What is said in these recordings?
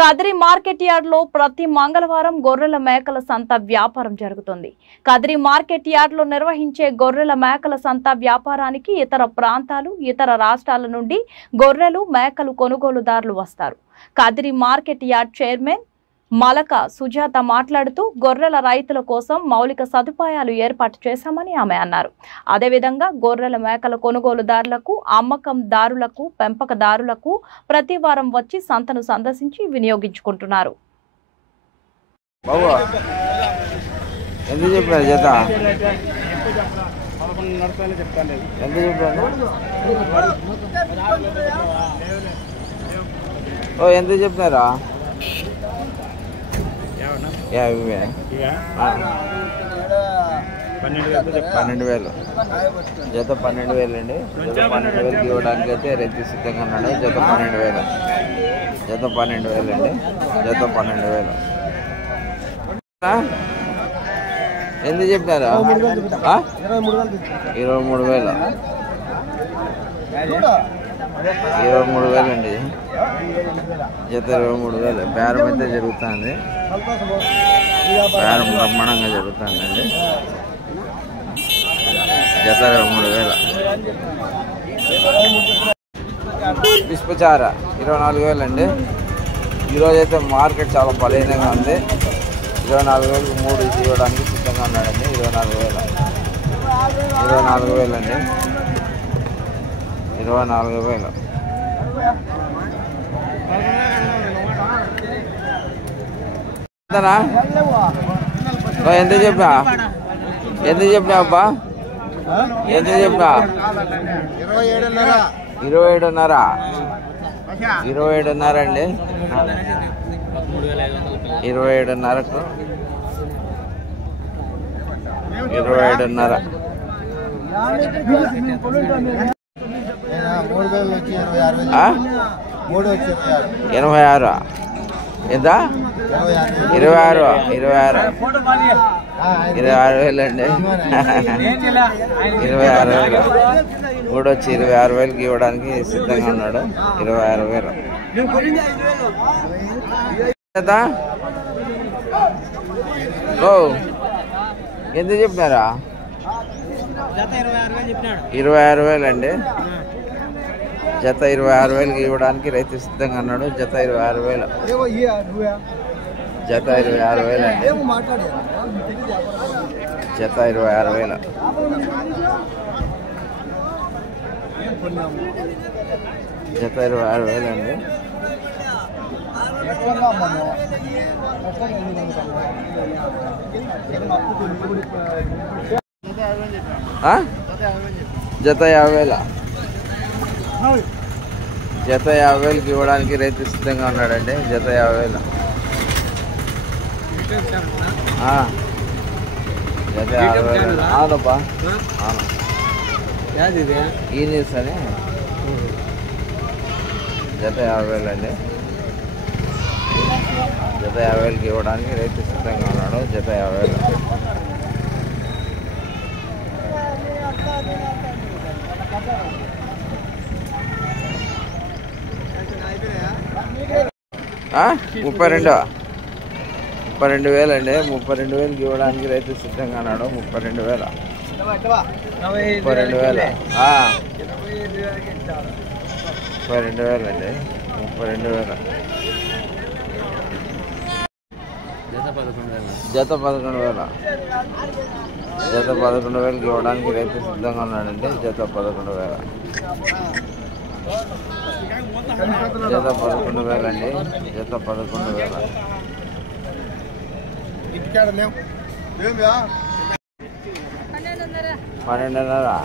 Kadiri market yard లో ప్రతి మంగళవారం గొర్రెల మేకల సంత వ్యాపారం జరుగుతుంది. కదిరి మార్కెట్ యార్డ్ లో నిర్వహించే గొర్రెల మేకల సంత వ్యాపారానికి ఇతర ప్రాంతాలు, ఇతర రాష్ట్రాల నుండి గొర్రెలు, మేకలు కొనుగోలుదారులు వస్తారు. Kadiri market yard chairman Malaka Sujatha మాట్లాడుతూ గొర్రెల రైతుల కోసం మౌలిక సదుపాయాలు ఏర్పాటు చేశామని ఆమె అన్నారు. అదేవిధంగా గొర్రెల మేకల కొనుగోలుదారులకు, అమ్మకందారులకు, పెంపకదారులకు ప్రతి వారం వచ్చి సంతను సందర్శించి వినియోగించుకుంటున్నారు. ఎంత చెప్పారా? 12,000 జత 12,000 అండి. జత 12,000 ఇవ్వడానికి అయితే రైతు సిద్ధంగా ఉన్నాడు. జత 12,000 జత 12,000 అండి. జత 12,000 ఎంత చెప్పారా? 23,000 23,000 అండి. జత 23,000. బేరం అయితే జరుగుతుంది. బేరం బ్రహ్మాండంగా జరుగుతుందండి. జత 23,000. పుష్పచార 24,000 అండి. ఈరోజు అయితే మార్కెట్ చాలా బలహీనంగా ఉంది. 24,000 3 ఇవ్వడానికి సిద్ధంగా ఉన్నాడండి. 24,000 అండి. 24,000. ఎంత చెప్పా? అబ్బా ఎంత చెప్పా? 27,500 అండి. 27,500కు 27,500. 86 ఎంత? 26,000 అండి. 26,000 కూడా వచ్చి 26,000కి ఇవ్వడానికి సిద్ధంగా ఉన్నాడు. 26,000. ఎంత చెప్పినారా? 26,000 అండి. జత 26,000కి ఇవ్వడానికి రైతు సిద్ధంగా ఉన్నాడు. జత 26,000. జత 26,000 అండి. జత 26,000. జత 26,000 అండి. జత 50,000. జత 50,000కి ఇవ్వడానికి రైతు సిద్ధంగా ఉన్నాడండి. జత 50,000. జత 50,000 అవునప్పా. ఈ న్యూస్ అని జత 50,000 అండి. జత 50,000కి ఇవ్వడానికి రైతు సిద్ధంగా ఉన్నాడు. జత 50,000. ఆ 32,000 అండి. 32,000కి ఇవ్వడానికి రైతు సిద్ధంగా ఉన్నాడు. 32,000. 32,000. 32,000 అండి. 32,000. జత 11,000. జత 11,000కి ఇవ్వడానికి రైతు సిద్ధంగా ఉన్నాడండి. జత 11,000. జత 11,000 అండి. జత 11,000. 12,500.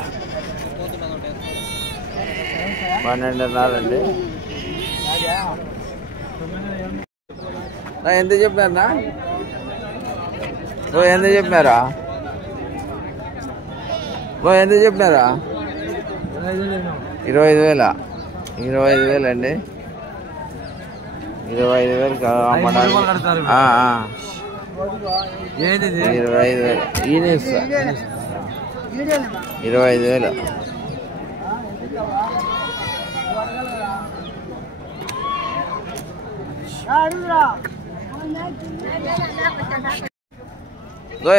12,500 అండి. ఎంత చెప్పారా? ఎంత చెప్పారా? ఎంత చెప్పారా? 25,000. 25,000 అండి. 25,000 అమ్మడానికి 25,000. ఈ న్యూస్ 25,000.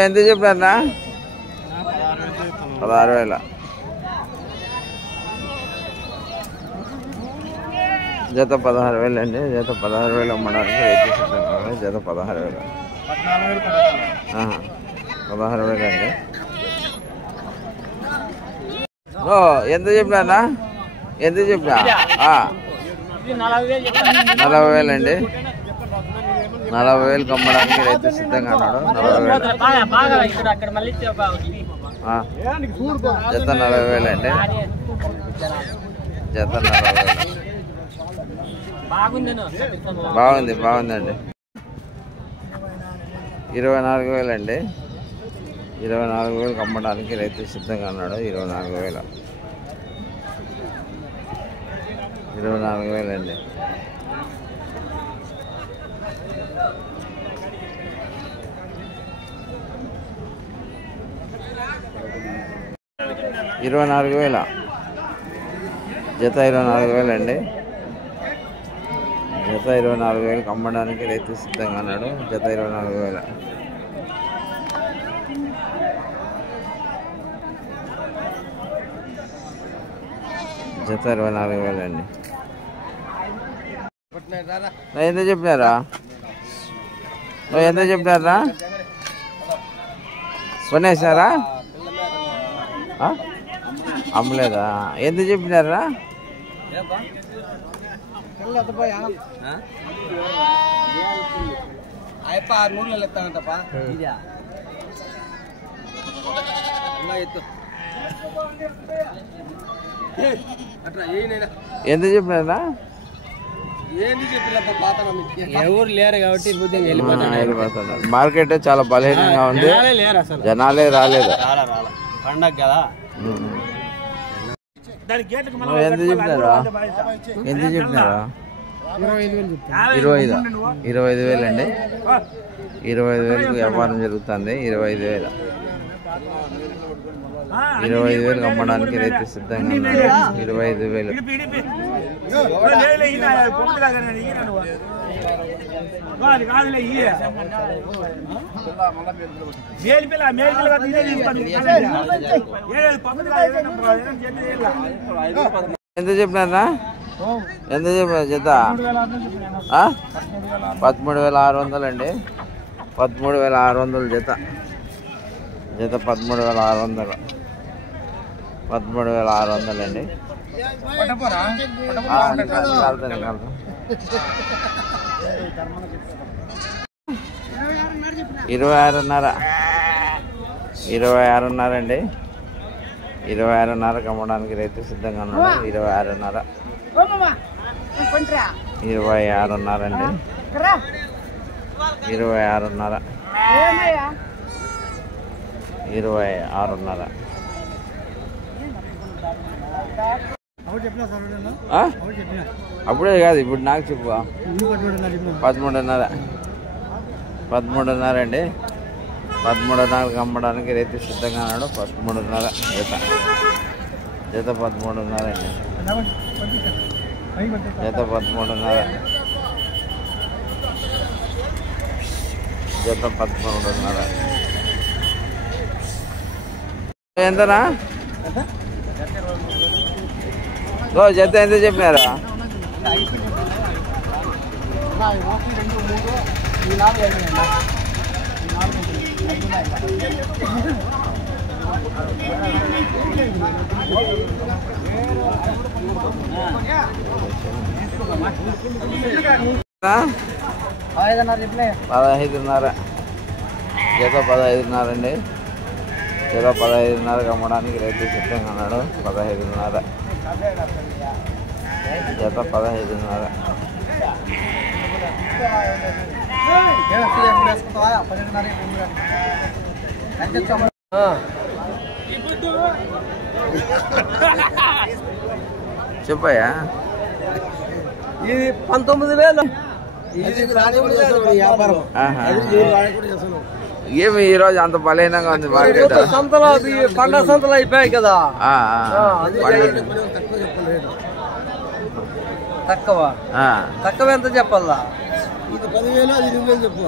ఎంత చెప్పారన్నా? 16,000. జత 16,000 అండి. జత 16,000 అమ్మడానికి రైతు సిద్ధంగా ఉంది. జత 16,000. 16,000 అండి. ఎంత చెప్పినా? ఎంత చెప్పినా? 40,000 అండి. 40,000 అమ్మడానికి రైతు సిద్ధంగా ఉన్నాడు. 40,000 జత 40,000 అండి. జత 40,000. బాగుందండి. 24,000 అండి. 24,000 అమ్మడానికి రైతు సిద్ధంగా ఉన్నాడు. 24,000. 24,000 అండి. జత 24,000 అండి. జత 24,000 అమ్మడానికి రైతు సిద్ధంగా ఉన్నాడు. జత 24,000. జత 24,000 అండి. ఎంత చెప్పినారా? ఎంత చెప్పినారా? కొనేసారా? అమ్మలేదా? ఎంత చెప్పినారా? ఎంత చెప్పినారా? ఎవరు లేరు కాబట్టి వెళ్ళిపోతున్నారు. మార్కెట్ చాలా బలహీనంగా ఉంది. జనాలే రాలేదు. పండగ కదా. ఎంత చెప్పినారా? ఎంత చెప్పినారా? 25,000 అండి. 25,000 వ్యాపారం జరుగుతుంది. 25,000. 25,000 అమ్మడానికి రైతు సిద్ధంగా ఉన్నాడు. 25,000. ఎంత చెప్పినారా? ఎంత చెప్పిన జత? 13,600 అండి. 13,600 జత. జత 13,600. 13,600 అండి. 26,500. 26,500 అండి. 26,500 అమ్మడానికి రైతు సిద్ధంగా ఉన్నాడు. 26,500. 26,500 అండి. 26,500. 26,500. అప్పుడే కాదు, ఇప్పుడు నాకు చెప్పు. 13,500. 13,500 అండి. 13,500 అమ్మడానికి రైతు సిద్ధంగా ఉన్నాడు. 13,500 జత. జత 13,500 అండి. జత 13,500. జత 13,500. ఎంతనా? జత ఎంత చెప్పినారా? $15,500. జత 15,500 అండి. జత 15,500 అమ్మడానికి రైతు సిద్ధంగా ఉన్నాడు. 15,500. జత 15,500. చెప్పయ్యా. ఇది 19,000. ఏమి ఈ రోజు అంత బలహీనంగా ఉంది మార్కెట్? సంతలో పండగ సంతలు అయిపోయాయి కదా. తక్కువ తక్కువ ఎంత చెప్పాలా? ఇది 10,000 అది 20,000 చెప్పు.